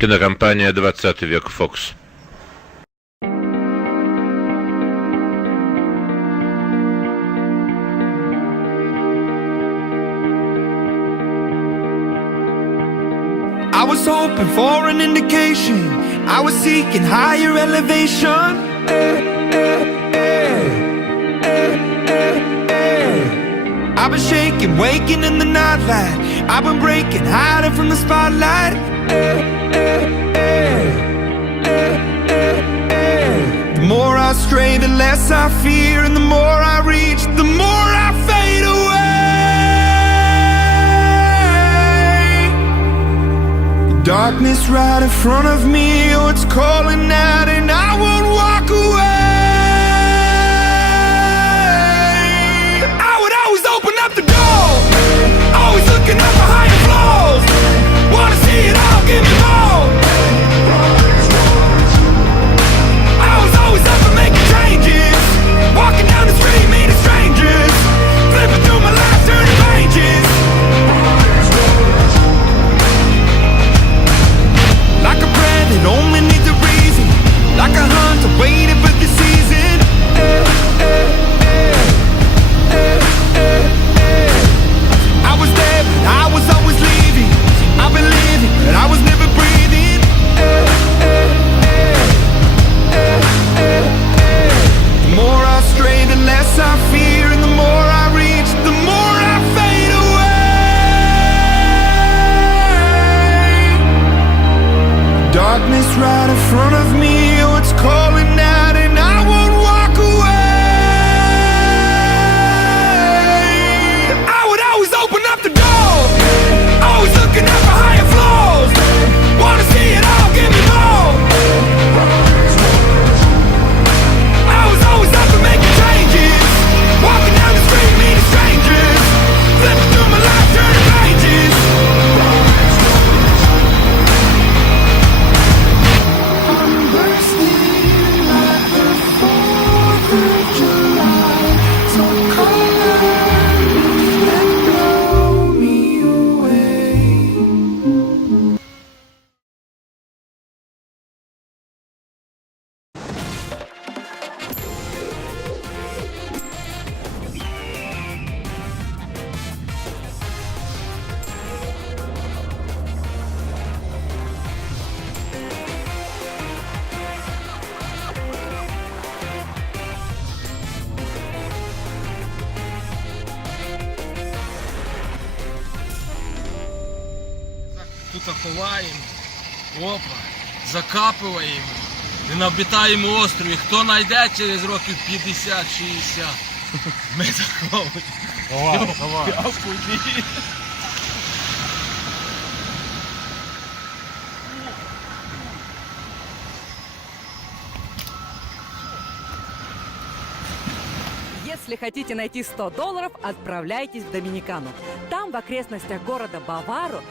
Кинокомпания «20 век Фокс». I was hoping for an indication. I was seeking higher elevation. I've been shaking, waking in the nightlight. I've been breaking, hiding from the spotlight. The more I stray, the less I fear, and the more I reach, the more I fade away. Darkness right in front of me, oh, it's calling out, and I won't walk away. I would always open up the door, always looking up for higher floors. Wanna see it all, give me more. I was always up for making changes, walking down the street, meeting strangers, flipping through my life, turning pages. Like a prayer that only needs a reason, like a hunter waiting for the season. I was there, but I was always leaving. I've been living, but I was never breathing. The more I stray, the less I fear, and the more I reach, the more I fade away. Darkness right in front of me, oh, it's calling out, and I won't walk away. I would always open up the door, always looking up for higher floors. Wanna see it all, give me more. I was always up for making changes, walking down the street, meeting strangers, flipping through my life, turning pages. Тут ховаємо, опа, закапуємо і на обітаємому острові. Хто знайде через років 50-60, ми заховуємо. Давай. Если хотите найти $100, отправляйтесь в Доминикану. Там, в окрестностях города Баваро,